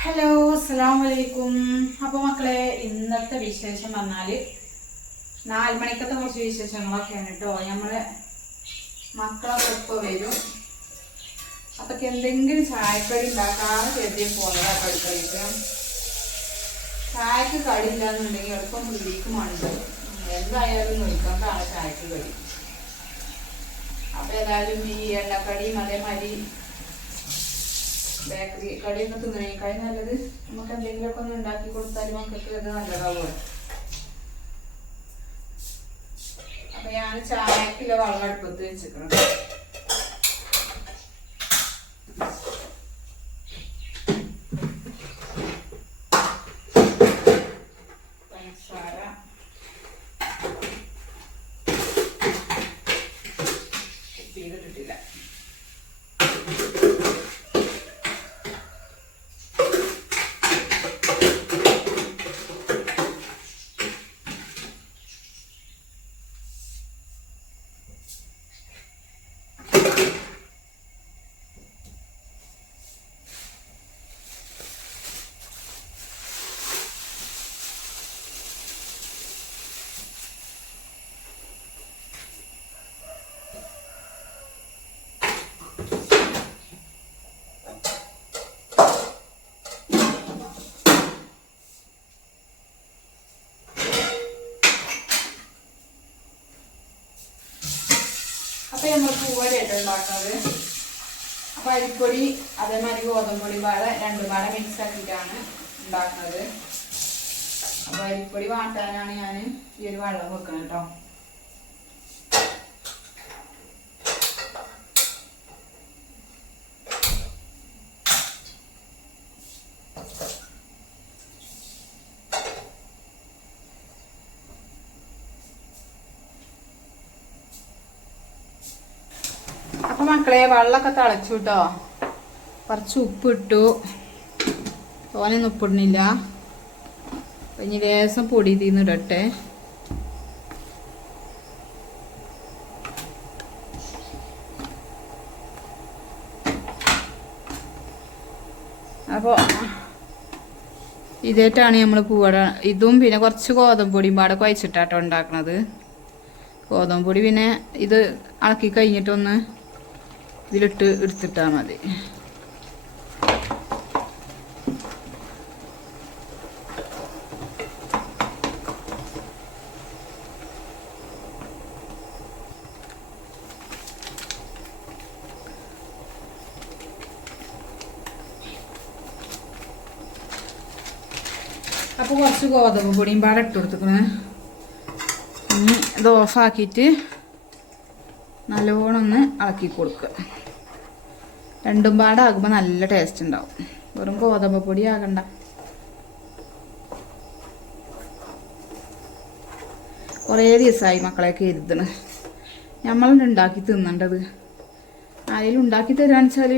Hello അസ്സാം വലൈക്കും അപ്പോൾ മക്കളെ ഇന്നത്തെ വിശേഷം വന്നാൽ നാല് മണിക്കത്തെ കുറച്ച് വിശേഷങ്ങളൊക്കെയാണ് കേട്ടോ നമ്മളെ മക്കളൊക്കെ ഇപ്പോൾ വരും. അപ്പൊക്ക് എന്തെങ്കിലും ചായക്കടി ഉണ്ടാക്കാതെ കരുതി പോകുന്നതാ കടിക്കടിക്ക് ചായക്ക് കടിയില്ല എന്നുണ്ടെങ്കിൽ എളുപ്പം പിടിക്കും എന്തായാലും നോക്കാം കാണാൻ ചായക്ക് കടി. അപ്പൊ ഏതായാലും ഈ എണ്ണക്കടിയും അതേമാതിരി ബേക്കറി കടയിൽ നിന്ന് തിന്നണേക്കാൾ നല്ലത് നമുക്ക് എന്തെങ്കിലുമൊക്കെ ഒന്ന് ഉണ്ടാക്കി കൊടുത്താലും മക്കൾക്ക് അത് നല്ലതാവുമല്ലോ അപ്പൊ ഞാൻ ചായക്കിലോ വെള്ളം അടുപ്പത്ത് വെച്ചിക്കണം പഞ്ചസാര ചെയ്തിട്ടില്ല അപ്പൊ നമ്മൾ പൂവടിയായിട്ട് ഉണ്ടാക്കുന്നത്. അപ്പൊ അരിപ്പൊടി അതേമാതിരി ഗോതമ്പൊടി വാഴ രണ്ടും വാഴ മിക്സ് ആക്കിയിട്ടാണ് ഉണ്ടാക്കുന്നത്. അപ്പൊ അരിപ്പൊടി വാട്ടാനാണ് ഞാൻ ഈ ഒരു വെള്ളം വെക്കുന്നത് കേട്ടോ അപ്പൊ മക്കളെ വെള്ളമൊക്കെ തിളച്ചു കേട്ടോ കുറച്ച് ഉപ്പിട്ടു. തോനൊന്നും ഉപ്പിടുന്നില്ല. ഇനി ലേശം പൊടി തീന്ന് ഇടട്ടെ. അപ്പോൾ ഇതേറ്റാണ് നമ്മൾ പൂവട ഇതും പിന്നെ കുറച്ച് ഗോതമ്പൊടിയും പാടെ കുഴച്ചിട്ടാട്ടോ ഉണ്ടാക്കണത്. ഗോതമ്പൊടി പിന്നെ ഇത് ഇളക്കി കഴിഞ്ഞിട്ടൊന്ന് ഇതിലിട്ട് എടുത്തിട്ടാൽ മതി. അപ്പോൾ കുറച്ച് ഗോതമ്പ് പൊടിയും പാടെ ഇട്ട് കൊടുത്തുക്കണേ. ഇത് ഓഫാക്കിയിട്ട് നല്ലോണം ഒന്ന് ഇളക്കി കൊടുക്കുക. രണ്ടും പാടാകുമ്പോൾ നല്ല ടേസ്റ്റ് ഉണ്ടാവും. വെറും ഗോതമ്പ് പൊടി ആകണ്ട. കുറേ ദിവസമായി മക്കളെയൊക്കെ ഇരുത്തണ്. നമ്മളുണ്ട് ഉണ്ടാക്കി തിന്നേണ്ടത്? ആരെങ്കിലും ഉണ്ടാക്കി തരാന്ന് വെച്ചാൽ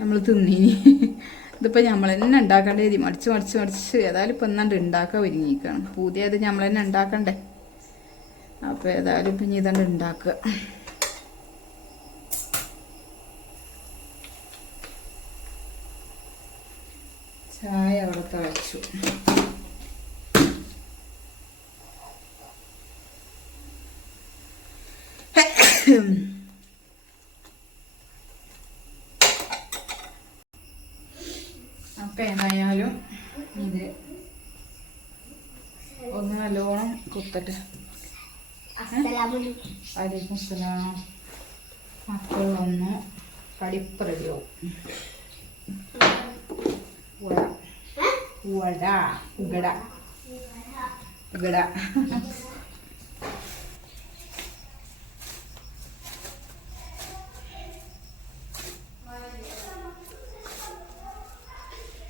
നമ്മൾ തിന്നീനി. ഇതിപ്പോൾ നമ്മൾ തന്നെ ഉണ്ടാക്കേണ്ട രീതി മടിച്ച് മടിച്ച് മടിച്ച് ഏതായാലും ഇപ്പം എന്നാണ്ട് ഉണ്ടാക്കാൻ ഒരുങ്ങിയിരിക്കുകയാണ് പുതിയത് നമ്മൾ തന്നെ ഉണ്ടാക്കണ്ടേ അപ്പോൾ ഏതായാലും ഇപ്പം ഇനി ഇതണ്ട് ഉണ്ടാക്കുക ചായ അവിടെ തിളച്ചു അപ്പം ഏതായാലും ഇത് ഒന്ന് നല്ലോണം കുത്തട്ടെ. വലൈക്കും സലാം മക്കൾ റെഡിയാവും ഉട ഉട ഉഗട. ഉഗട.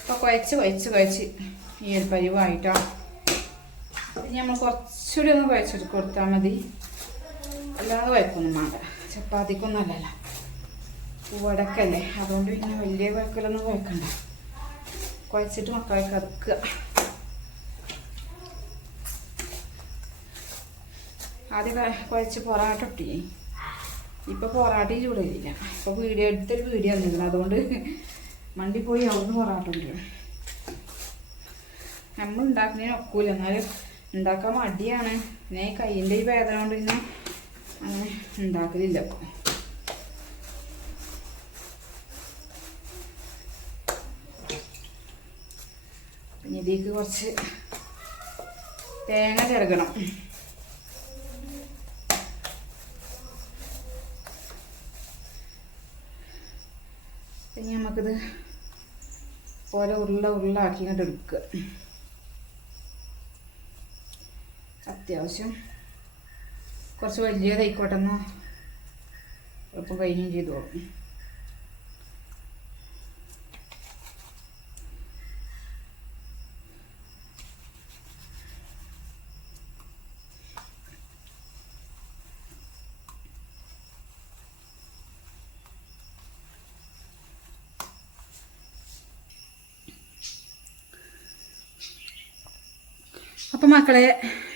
അപ്പോൾ കുഴച്ച് കുഴച്ച് കുഴച്ച് ഈ ഒരു പരിവായിട്ടാണ് നമ്മൾ കുറച്ചുകൂടി ഒന്ന് കുഴച്ചെടുത്ത് കൊടുത്താൽ മതി. അല്ലാതെ കുഴക്കൊന്നും വേണ്ട. ചപ്പാത്തിക്കൊന്നും അല്ലല്ലോ. വടക്കല്ലേ അതുകൊണ്ട് പിന്നെ വലിയ കുഴക്കലൊന്നും കുഴക്കണ്ട. കുഴച്ചിട്ട് മക്കളെ കറക്കുക. ആദ്യം കുഴച്ച് പൊറാട്ട ഒട്ടി ഇപ്പോൾ പൊറാട്ടയും ചൂടില്ല ഇപ്പോൾ വീഡിയോ എടുത്തൊരു വീഡിയോ വന്നിരുന്നു. അതുകൊണ്ട് മണ്ടി പോയി അവിടുന്ന് പൊറാട്ട ഉണ്ട് നമ്മൾ ഉണ്ടാക്കുന്നതിന് ഒക്കൂല. എന്നാലും ഉണ്ടാക്കാൻ മടിയാണ്. പിന്നെ കയ്യിന്റെ ഈ വേദന കൊണ്ട് പിന്നെ അങ്ങനെ ഉണ്ടാക്കലില്ല ഇപ്പൊ. പിന്നെ ഇതിലേക്ക് കുറച്ച് തേങ്ങ ചേർക്കണം പിന്നെ നമുക്കിത് പോലെ ഉരുള ആക്കി ഇങ്ങോട്ട് എടുക്കുക. അത്യാവശ്യം കുറച്ച് വലിയതായിക്കോട്ടെന്ന് എളുപ്പം കഴിഞ്ഞും ചെയ്തോളും. അപ്പം മക്കളെ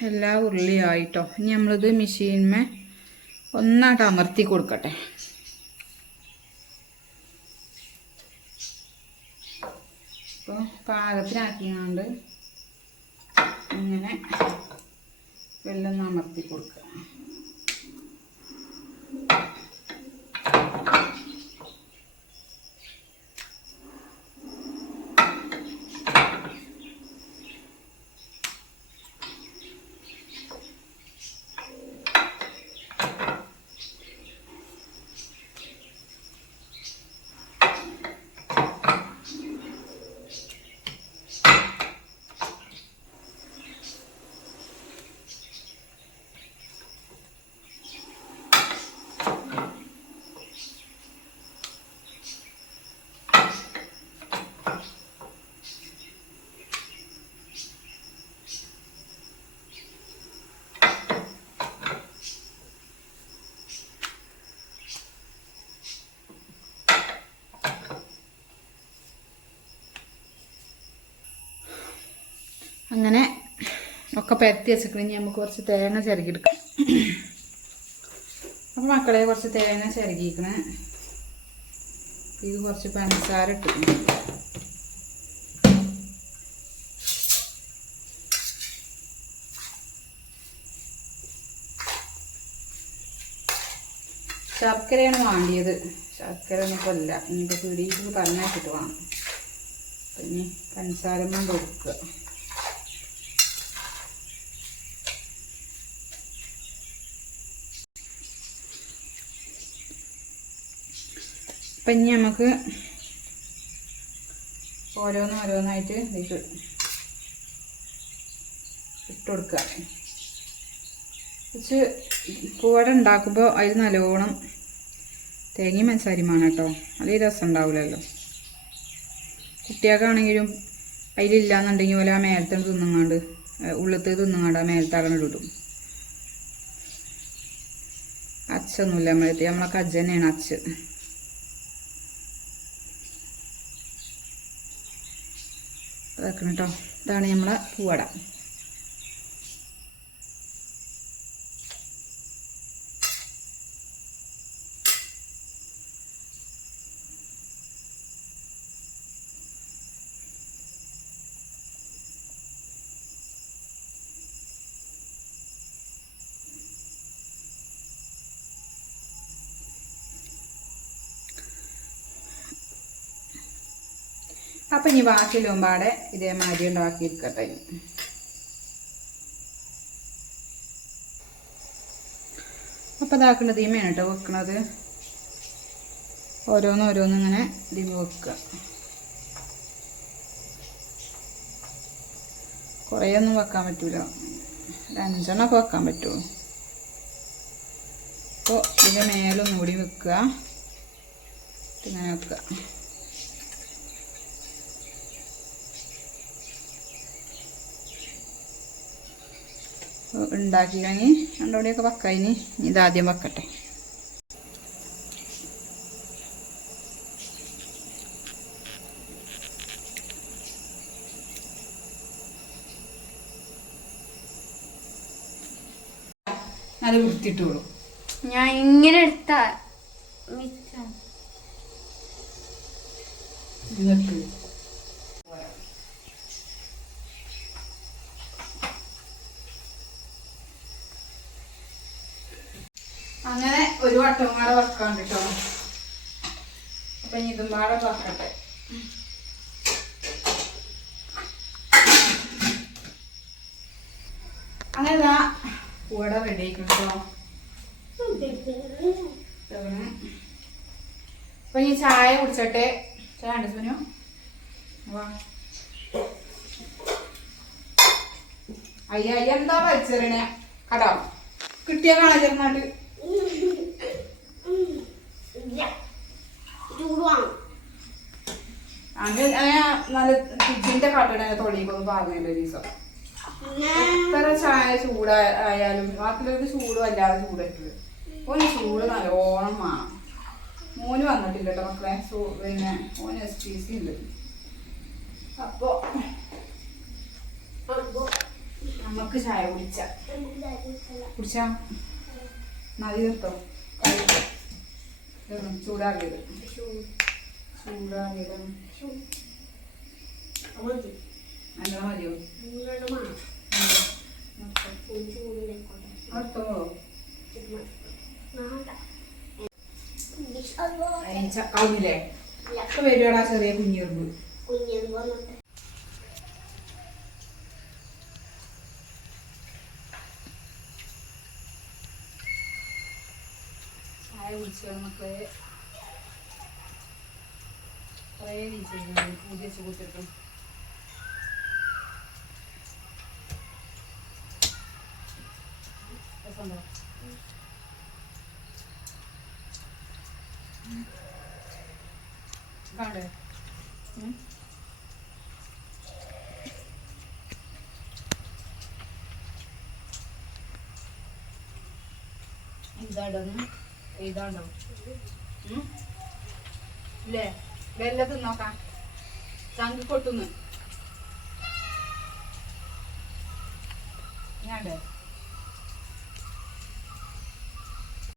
എല്ലാ ഉരുളിയായിട്ടോ. ഇനി നമ്മളിത് മെഷീൻമേ ഒന്നായിട്ട് അമർത്തി കൊടുക്കട്ടെ. അപ്പോൾ പാകത്തിനാക്കിയാണ്ട് ഇങ്ങനെ വെള്ളം അമർത്തി കൊടുക്കുക അങ്ങനെ ഒക്കെ പരത്തി വെച്ചിട്ടുണ്ടെങ്കിൽ നമുക്ക് കുറച്ച് തേങ്ങ ചിരകിയെടുക്കാം. അപ്പം മക്കളെ കുറച്ച് തേങ്ങ ചിരകിക്കണേ ഇത് കുറച്ച് പഞ്ചസാര ഇട്ടു. ശർക്കരയാണ് വാണ്ടിയത്. ശർക്കര ഒന്നും കൊല്ല. ഇനിയിപ്പോൾ പിടിയിൽ പറഞ്ഞാക്കിട്ട് വേണം. പിന്നെ പഞ്ചസാരമ്മ കൊടുക്കുക. അപ്പം ഇനി നമുക്ക് ഓരോന്ന് ഓരോന്നായിട്ട് ഇതിലേക്ക് ഇട്ട് കൊടുക്കുക. കുറച്ച് പൂവട ഉണ്ടാക്കുമ്പോൾ അതിൽ നല്ലോണം തേങ്ങയും മനസ്സാരിമാണ് കേട്ടോ. അതേ രസം ഉണ്ടാവില്ലല്ലോ. കുട്ടികൾക്കാണെങ്കിലും അതിലില്ലാന്നുണ്ടെങ്കിൽ പോലെ ആ മേലത്തെ തിന്നുങ്ങാണ്ട് ഉള്ളത്ത് തിന്നുങ്ങാണ്ട് ആ മേലത്തെ അങ്ങനെ ഇടും. അച്ചൊന്നുമില്ല നമ്മളെത്തി നമ്മളെ കജ്ജ തന്നെയാണ് അച്ച്. വെക്കണം കേട്ടോ ഇതാണ് നമ്മളെ പൂവട. അപ്പം ഇനി ബാക്കി ലുമ്പാടെ ഇതേമാതിരി ഉണ്ടാക്കി ഇരിക്കട്ടെ അപ്പം ഇതാക്കുന്നത് ഈ കേട്ടോ വെക്കണത്. ഓരോന്ന് ഓരോന്ന് ഇങ്ങനെ ഇതിൽ വെക്കുക കുറേയൊന്നും വെക്കാൻ പറ്റൂല. അഞ്ചെണ്ണൊക്കെ വെക്കാൻ പറ്റുമോ അപ്പോൾ ഇതിന്റെ മേലൊന്നും കൂടി വെക്കുക ഇങ്ങനെ വെക്കുക ഉണ്ടാക്കി കഴിഞ്ഞ് രണ്ടോടെയൊക്കെ ഇനി ഇതാദ്യം വെക്കട്ടെ. നല്ല വൃത്തിയിട്ടുള്ളൂ ഞാൻ ഇങ്ങനെ എടുത്ത മിച്ചം. അങ്ങനെ ഒരു വട്ടം കൂടെ വെക്കാൻ കേട്ടോ. അപ്പൊ ഇതും പാടെ വെക്കട്ടെ അങ്ങനെ കൂടെ റെഡി കേട്ടോ. അപ്പൊ ഈ ചായ കുടിച്ചട്ടെ. ചായ ഉണ്ട് സുനു. വാ. അയ്യ എന്താ വലിച്ചെറിയണേ? കടോ കിട്ടിയ കാണാ ചെറുനാട്ട് ചൂടുവാണ്. അങ്ങനെ നല്ല ഫ്രിഡ്ജിന്റെ കട്ടണ തൊടിക്കൊന്നും പറഞ്ഞില്ല ഒരു ദിവസം. എത്ര ചായ ചൂടായാലും ബാക്കിയുള്ളവർക്ക് ചൂട് വല്ലാതെ ചൂടരുത് ഓന് ചൂട് നല്ലോണം വേണം. മോന് വന്നിട്ടില്ല കേട്ടോ മക്കളെ പിന്നെ ഓന് എസ് പി സി ഉണ്ട്. അപ്പോ നമുക്ക് ചായ കുടിച്ച കുടിച്ചാ? നദി നിർത്തോ. ചൂടാകിയത് ചൂടാകിയത് അങ്ങനെ മതിയോ നിർത്തോ കളഞ്ഞില്ലേ ഇപ്പൊ വരുവാടാ ചെറിയ കുഞ്ഞിറുമ്പ് കുഞ്ഞത് ചായ കുടിച്ചാണ് മക്കളെ കുറേ പൂജ വെച്ച് കൂട്ടിട്ടും രസമുണ്ടോ? കാണേ ഇതാണ്ടോ ഉം? ഇല്ലേ? വെല്ലത്ത് നോക്കാം. ചങ്കി കൊട്ടുന്നു ഞാണ്ടേ